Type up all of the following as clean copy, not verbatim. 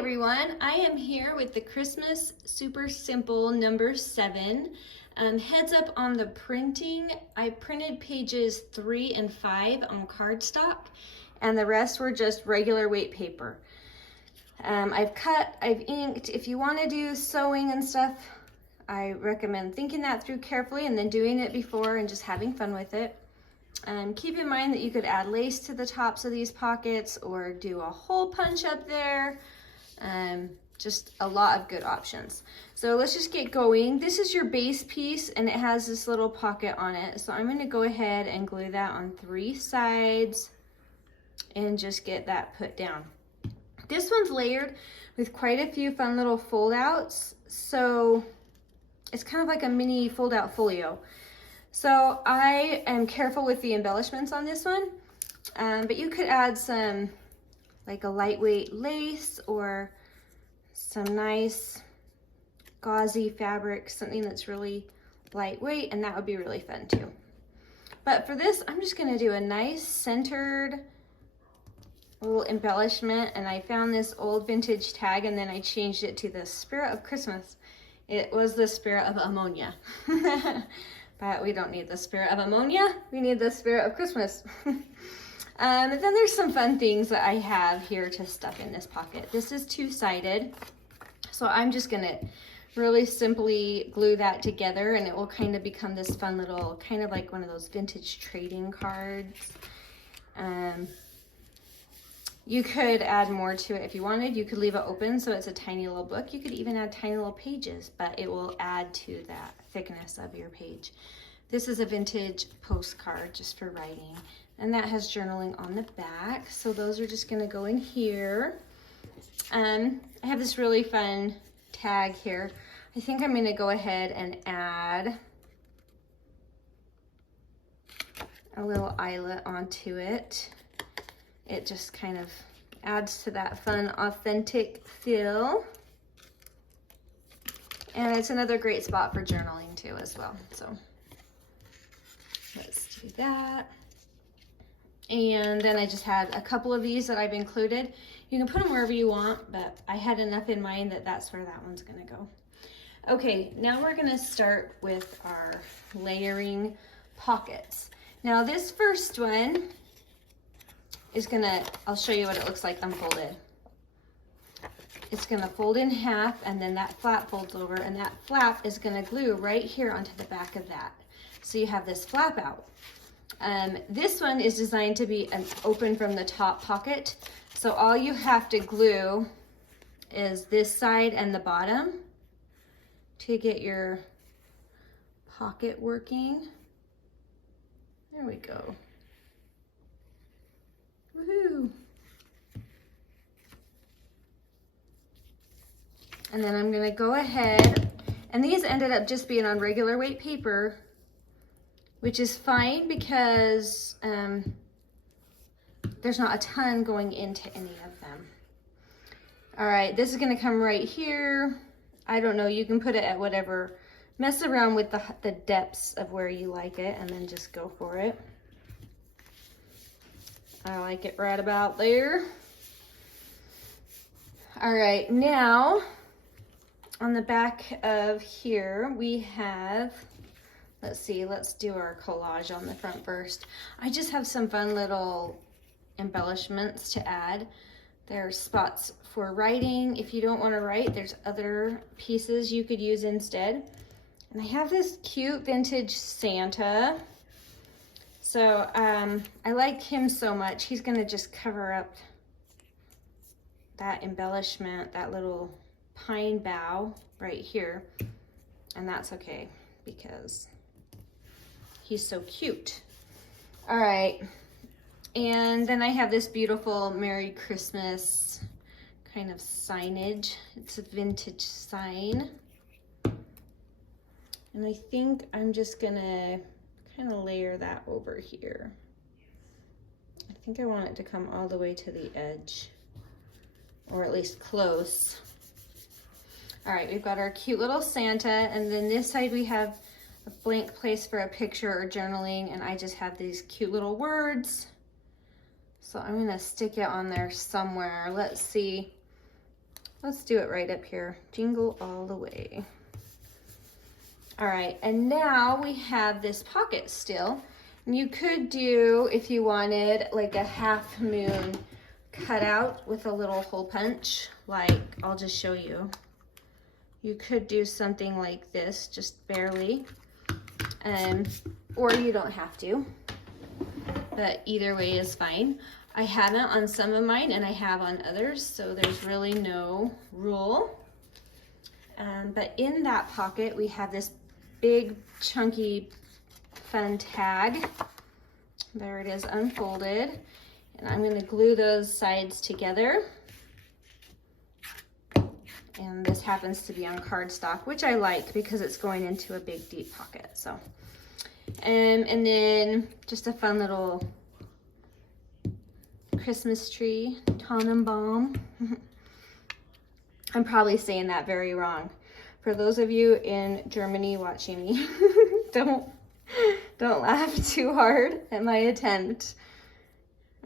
everyone, I am here with the Christmas Super Simple number 7. Heads up on the printing, I printed pages 3 and 5 on cardstock and the rest were just regular weight paper. I've cut, I've inked. If you want to do sewing and stuff, I recommend thinking that through carefully and then doing it before and just having fun with it. Keep in mind that you could add lace to the tops of these pockets or do a hole punch up there. Just a lot of good options. So let's just get going. This is your base piece and it has this little pocket on it. So I'm going to go ahead and glue that on 3 sides and just get that put down. This one's layered with quite a few fun little fold outs. So it's kind of like a mini fold out folio. So I am careful with the embellishments on this one, but you could add some like a lightweight lace or some nice gauzy fabric, something that's really lightweight, and that would be really fun too. But for this, I'm just gonna do a nice centered little embellishment, and I found this old vintage tag and then I changed it to the Spirit of Christmas. It was the Spirit of Ammonia. But we don't need the spirit of ammonia, we need the spirit of Christmas. And then there's some fun things that I have here to stuff in this pocket. This is 2-sided, so I'm just gonna really simply glue that together and it will kind of become this fun little, kind of like one of those vintage trading cards. You could add more to it if you wanted. You could leave it open so it's a tiny little book. You could even add tiny little pages, but it will add to that thickness of your page. This is a vintage postcard just for writing, and that has journaling on the back. So those are just gonna go in here. I have this really fun tag here. I think I'm gonna go ahead and add a little eyelet onto it. It just kind of adds to that fun, authentic feel. And it's another great spot for journaling too as well. So let's do that. And then I just had a couple of these that I've included. You can put them wherever you want, but I had enough in mind that that's where that one's gonna go. Okay, now we're gonna start with our layering pockets. Now this first one is gonna, I'll show you what it looks like unfolded. It's gonna fold in half and then that flap folds over, and that flap is gonna glue right here onto the back of that. So you have this flap out. This one is designed to be an open from the top pocket. So all you have to glue is this side and the bottom to get your pocket working. There we go. Woohoo! And then I'm gonna go ahead, and these ended up just being on regular weight paper, which is fine because there's not a ton going into any of them. All right, this is gonna come right here. I don't know, you can put it at whatever, mess around with the depths of where you like it and then just go for it. I like it right about there. All right, now on the back of here we have, let's see, let's do our collage on the front first. I just have some fun little embellishments to add. There's spots for writing. If you don't want to write, there's other pieces you could use instead. And I have this cute vintage Santa. So I like him so much, he's gonna just cover up that embellishment, that little pine bough right here. And that's okay because he's so cute. All right, and then I have this beautiful Merry Christmas kind of signage. It's a vintage sign. And I think I'm just gonna kind of layer that over here. I think I want it to come all the way to the edge, or at least close. All right, we've got our cute little Santa, and then this side we have a blank place for a picture or journaling, and I just have these cute little words. So I'm gonna stick it on there somewhere. Let's see. Let's do it right up here. Jingle all the way. All right, and now we have this pocket still. And you could do, if you wanted, like a half moon cutout with a little hole punch, like I'll just show you. You could do something like this, just barely, or you don't have to, but either way is fine. I haven't on some of mine and I have on others, so there's really no rule. But in that pocket, we have this big, chunky, fun tag. There it is unfolded. And I'm gonna glue those sides together. And this happens to be on cardstock, which I like because it's going into a big, deep pocket, so. And then just a fun little Christmas tree, Tannenbaum. I'm probably saying that very wrong. For those of you in Germany watching me, don't laugh too hard at my attempt.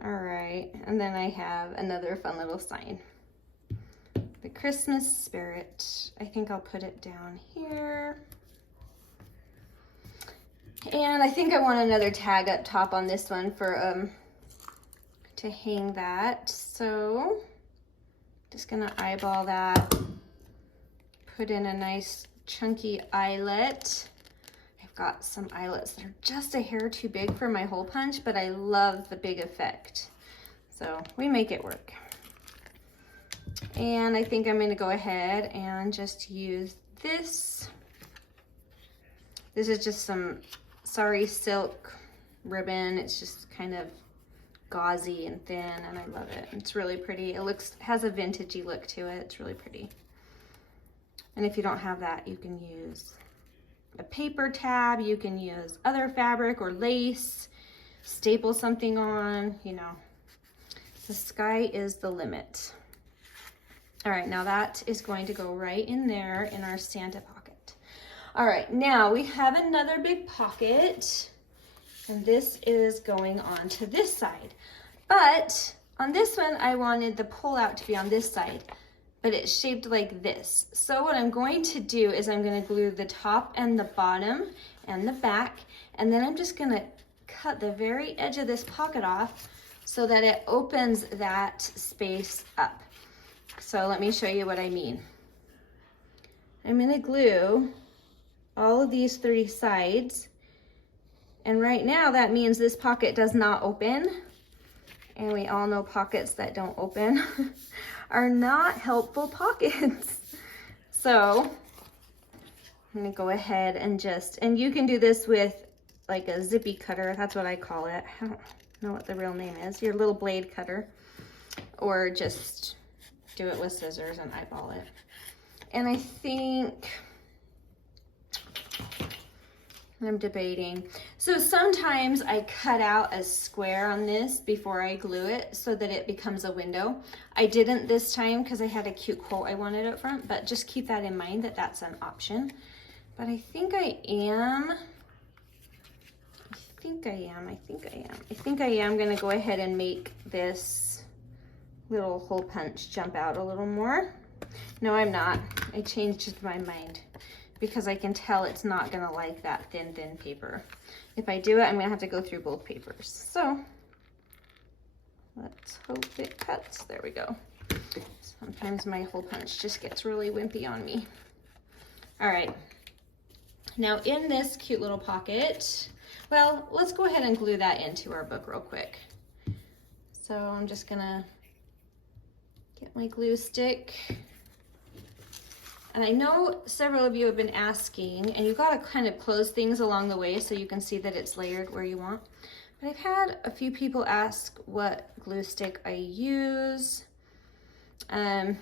All right, and then I have another fun little sign. The Christmas spirit. I think I'll put it down here. And I think I want another tag up top on this one for to hang that. So just gonna eyeball that, put in a nice chunky eyelet. I've got some eyelets that are just a hair too big for my hole punch, but I love the big effect. So we make it work. And I think I'm gonna go ahead and just use this. This is just some sari silk ribbon. It's just kind of gauzy and thin, and I love it. It's really pretty. It has a vintagey look to it. It's really pretty. And if you don't have that, you can use a paper tab, you can use other fabric or lace, staple something on, you know. The sky is the limit. All right, now that is going to go right in there in our Santa pocket. All right, now we have another big pocket, and this is going on to this side. But on this one, I wanted the pull out to be on this side, but it's shaped like this. So what I'm going to do is I'm gonna glue the top and the bottom and the back, and then I'm just gonna cut the very edge of this pocket off so that it opens that space up. So let me show you what I mean. I'm gonna glue all of these 3 sides, and right now that means this pocket does not open, and we all know pockets that don't open are not helpful pockets. So I'm gonna go ahead and and you can do this with like a zippy cutter, that's what I call it. I don't know what the real name is, your little blade cutter, or just do it with scissors and eyeball it. And I think, I'm debating. So sometimes I cut out a square on this before I glue it so that it becomes a window. I didn't this time because I had a cute quote I wanted up front, but just keep that in mind that that's an option. But I think I am gonna go ahead and make this little hole punch jump out a little more. No, I'm not. I changed my mind because I can tell it's not gonna like that thin paper. If I do it, I'm gonna have to go through both papers. So let's hope it cuts. There we go. Sometimes my hole punch just gets really wimpy on me. All right. Now in this cute little pocket, well, let's go ahead and glue that into our book real quick. So I'm just gonna get my glue stick. And I know several of you have been asking, and you've got to kind of close things along the way so you can see that it's layered where you want. But I've had a few people ask what glue stick I use. Let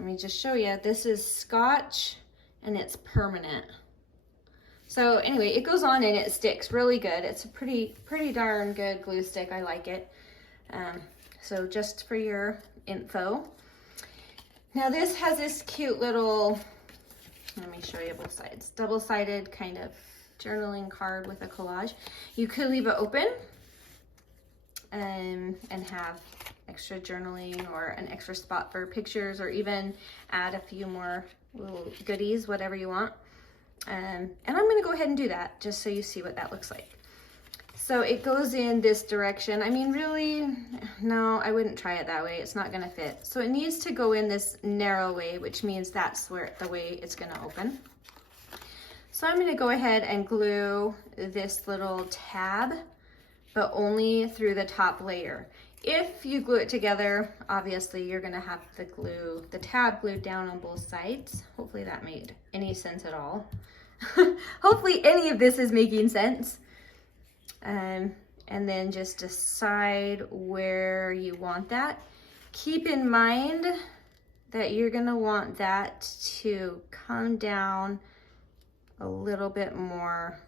me just show you. This is Scotch, and it's permanent. So anyway, it goes on and it sticks really good. It's a pretty darn good glue stick. I like it. So just for your info. Now this has this cute little, let me show you both sides, double-sided kind of journaling card with a collage. You could leave it open and have extra journaling or an extra spot for pictures, or even add a few more little goodies, whatever you want. And I'm gonna go ahead and do that just so you see what that looks like. So it goes in this direction. I mean, really, no, I wouldn't try it that way. It's not gonna fit. So it needs to go in this narrow way, which means that's where the way it's gonna open. So I'm gonna go ahead and glue this little tab, but only through the top layer. If you glue it together, obviously you're gonna have to glue the tab glued down on both sides. Hopefully that made any sense at all. Hopefully any of this is making sense. And then just decide where you want that. Keep in mind that you're gonna want that to come down a little bit more,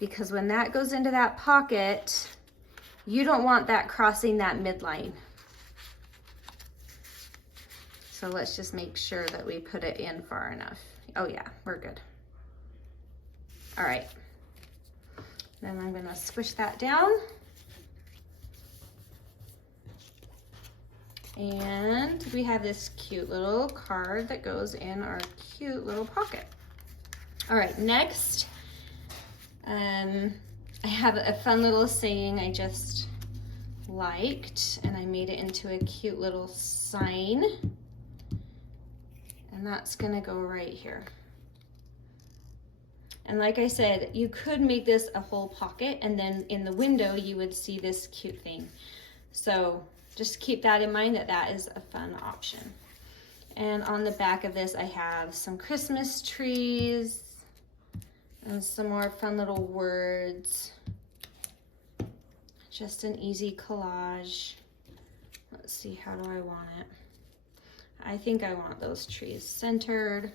because when that goes into that pocket, you don't want that crossing that midline. So let's just make sure that we put it in far enough. Oh yeah, we're good. All right. Then I'm gonna squish that down. And we have this cute little card that goes in our cute little pocket. All right, next, I have a fun little saying I just liked, and I made it into a cute little sign. And that's gonna go right here. And like I said, you could make this a whole pocket, and then in the window you would see this cute thing. So just keep that in mind, that that is a fun option. And on the back of this, I have some Christmas trees and some more fun little words. Just an easy collage. Let's see, how do I want it? I think I want those trees centered.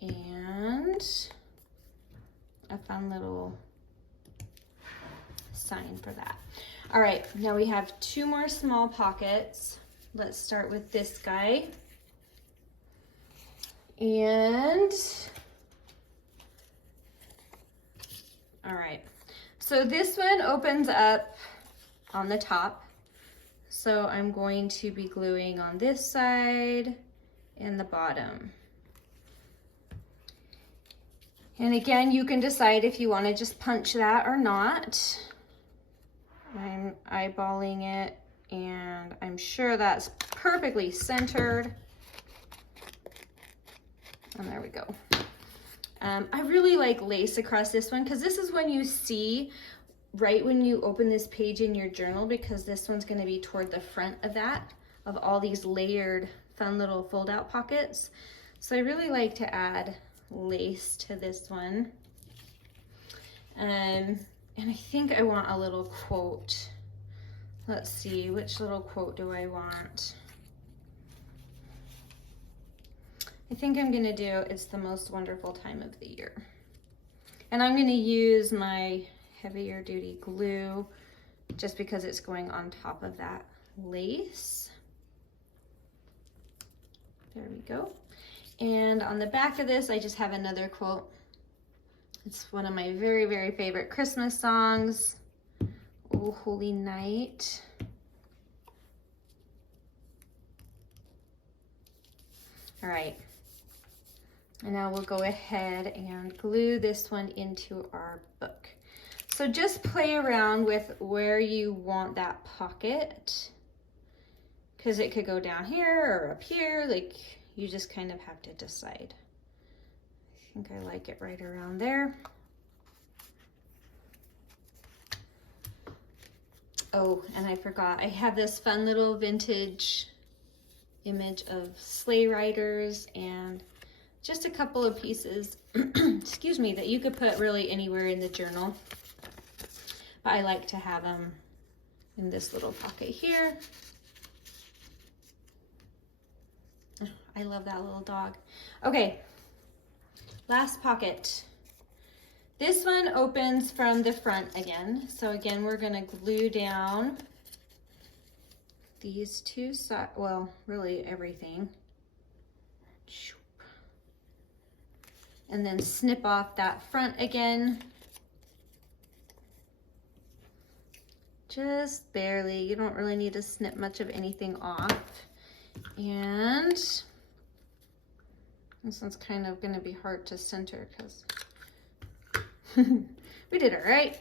And a fun little sign for that. All right, now we have two more small pockets. Let's start with this guy. And, all right, so this one opens up on the top. So I'm going to be gluing on this side and the bottom. And again, you can decide if you want to just punch that or not. I'm eyeballing it, and I'm sure that's perfectly centered. And there we go. I really like lace across this one, because this is when you see right when you open this page in your journal, because this one's going to be toward the front of that, of all these layered fun little fold out pockets. So I really like to add lace to this one. And I think I want a little quote. Let's see, which little quote do I want? I think I'm gonna do "It's the most wonderful time of the year." And I'm gonna use my heavier duty glue just because it's going on top of that lace. There we go. And on the back of this, I just have another quote. It's one of my very, very favorite Christmas songs, "Oh Holy Night." All right. And now we'll go ahead and glue this one into our book. So just play around with where you want that pocket, because it could go down here or up here. Like, you just kind of have to decide. I think I like it right around there. Oh, and I forgot, I have this fun little vintage image of sleigh riders and just a couple of pieces, excuse me, that you could put really anywhere in the journal. But I like to have them in this little pocket here. I love that little dog. Okay, last pocket. This one opens from the front again. So again, we're gonna glue down these two sides, well, really everything. And then snip off that front again. just barely. You don't really need to snip much of anything off. And this one's kind of gonna be hard to center because we did it right.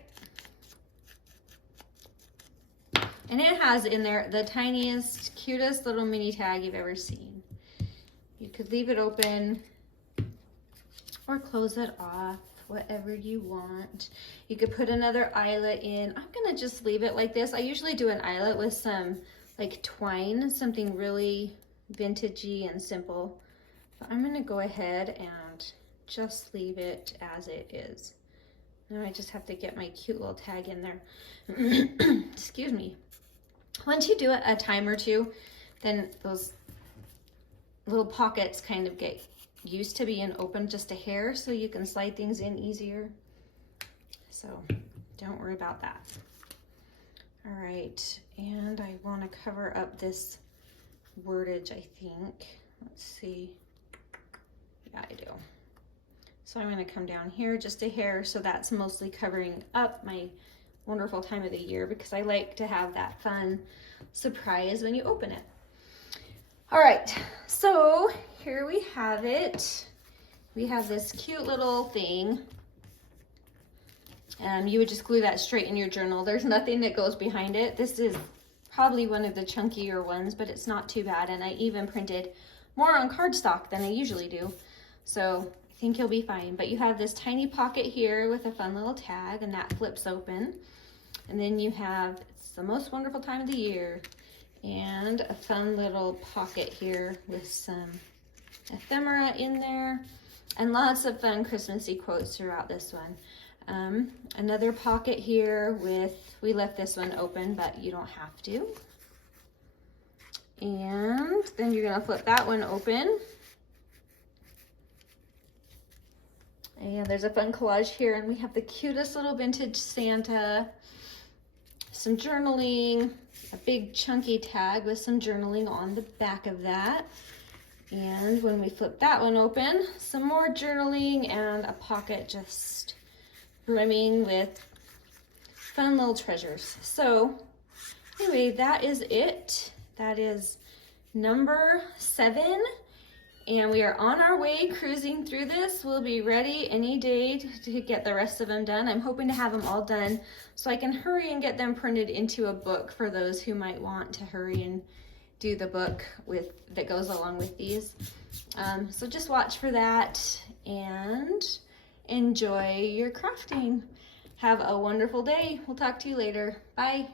And it has in there the tiniest, cutest little mini tag you've ever seen. You could leave it open or close it off, whatever you want. You could put another eyelet in. I'm gonna just leave it like this. I usually do an eyelet with some like twine, something really vintagey and simple. But I'm gonna go ahead and just leave it as it is. Now I just have to get my cute little tag in there. Excuse me. Once you do it a time or two, then those little pockets kind of get used to being open just a hair, so you can slide things in easier. So don't worry about that. All right, and I want to cover up this wordage, I think. Let's see. Yeah, I do. So I'm going to come down here just a hair, so that's mostly covering up my wonderful time of the year, because I like to have that fun surprise when you open it. All right, so here we have it. We have this cute little thing. You would just glue that straight in your journal. There's nothing that goes behind it. This is probably one of the chunkier ones, but it's not too bad. And I even printed more on cardstock than I usually do. So I think you'll be fine. But you have this tiny pocket here with a fun little tag, and that flips open. And then you have, it's the most wonderful time of the year, and a fun little pocket here with some ephemera in there, and lots of fun Christmassy quotes throughout this one. Another pocket here with, we left this one open, but you don't have to. And then you're gonna flip that one open. And there's a fun collage here, and we have the cutest little vintage Santa, some journaling, a big chunky tag with some journaling on the back of that. And when we flip that one open, some more journaling and a pocket just brimming with fun little treasures. So anyway, that is it. That is number 7. And we are on our way cruising through this. We'll be ready any day to get the rest of them done. I'm hoping to have them all done so I can hurry and get them printed into a book for those who might want to hurry and do the book that goes along with these. So just watch for that and enjoy your crafting. Have a wonderful day. We'll talk to you later. Bye.